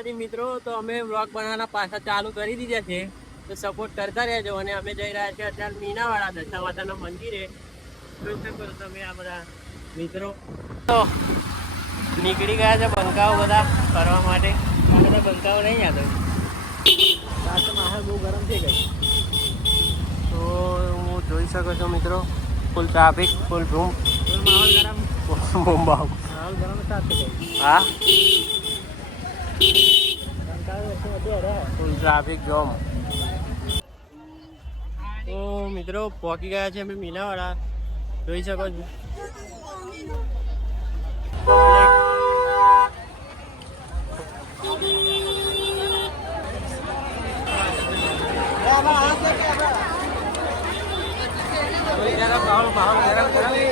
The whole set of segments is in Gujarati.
માતાજી મિત્રો તો અમે વ્લોગ બનાવવાના પાછા ચાલુ કરી દીધા છે. તો સપોર્ટ કરતા રહેજો અને અમે જઈ રહ્યા છીએ અત્યારે મીનાવાળા દશા માતાના મંદિરે. જોઈ શકો તમે આ બધા મિત્રો. તો નીકળી ગયા છે બંકાઓ બધા ફરવા માટે. આ બધા બંકાઓ નહીં યાદ માહોલ બહુ ગરમ થઈ ગઈ તો હું જોઈ શકો છો મિત્રો ફૂલ ટ્રાફિક ફૂલ ધૂમ માહોલ ગરમ. બૂમ માહોલ ગરમ હા? ફૂલ ટ્રાફિક જોમ તો મિત્રો પહોંચી ગયા છે અમે મીનાવાળા જોઈ શકો છો. ઓ, કોણ આવે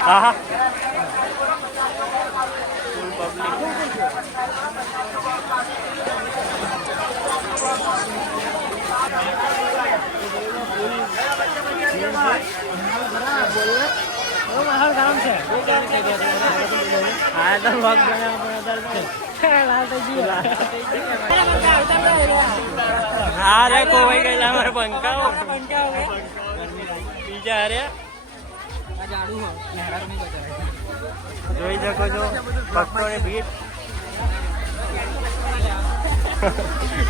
હા હા ફૂલ પબ્લિક હા તો vlog હા કોઈ પંખાઓ બીજા અરે જોઈ શકો છો ભક્તોની ભીડ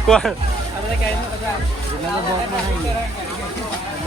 કોણ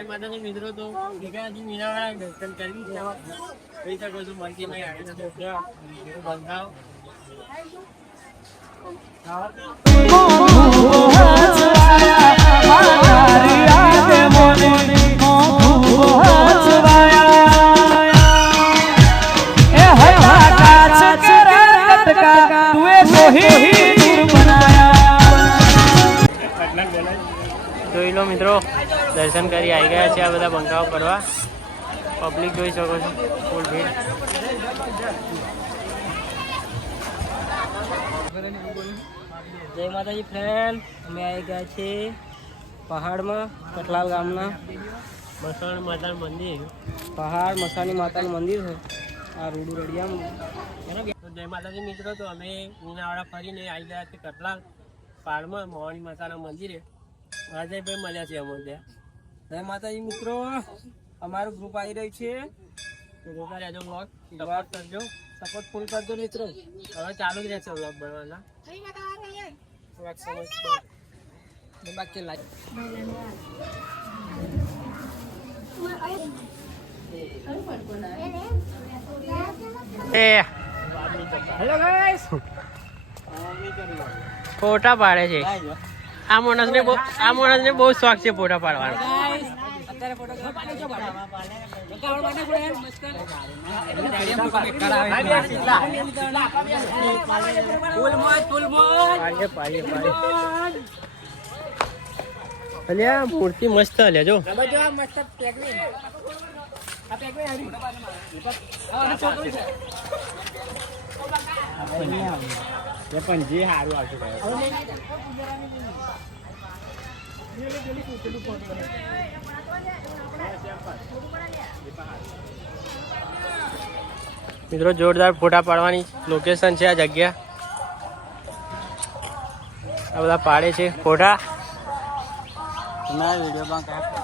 જય માતાજી મિત્રો તો ભેગાજી મીનાવાળા દર્શન કરી. જોઈ શકો છો મંદિરમાં આવી બંધાવ જોઈ લો મિત્રો દર્શન કરી આવી ગયા છે આ બધા બંકાઓ કરવા પબ્લિક જોઈ શકો છો ફૂલ ભીડ જય માતાજી ફ્રેન્ડ અમે આવી ગયા છીએ પહાડમાં કટલાલ ગામના. મસાણી માતાનું મંદિર. પહાડ મસાણી માતાનું મંદિર છે. આ રૂડુ રડિયામાં. જય માતાજી મિત્રો તો અમે મીનાવાળા ફરીને આવી ગયા છે કટલાલ પહાડમાં મોવાણી માતાના મંદિરે. અજયભાઈ મળ્યા છે અમને ત્યાં. જય માતાજી મિત્રો અમારું ગ્રુપ આવી રહ્યું છે. જોતા રહેજો બ્લોગ સપોર્ટ કરજો. સપોર્ટ ફૂલ કરજો મિત્રો. હવે ચાલુ જ રહેશે બ્લોગ બનાવવાના બાકી લાઈક એ. હેલો ગાઈસ ફોટા પાડે છે. આ માણસને બહુ આ માણસને બહુ શોખ છે ફોટા પાડવાનો. પાડીએ પાડીએ. અલ્યા, મૂર્તિ મસ્ત અલ્યા, જો. મસ્ત મિત્રો, જોરદાર ફોટા પાડવાની લોકેશન છે આ જગ્યા. આ બધા પાડે છે ફોટા. તમારા વિડીયોમાં કાંઈ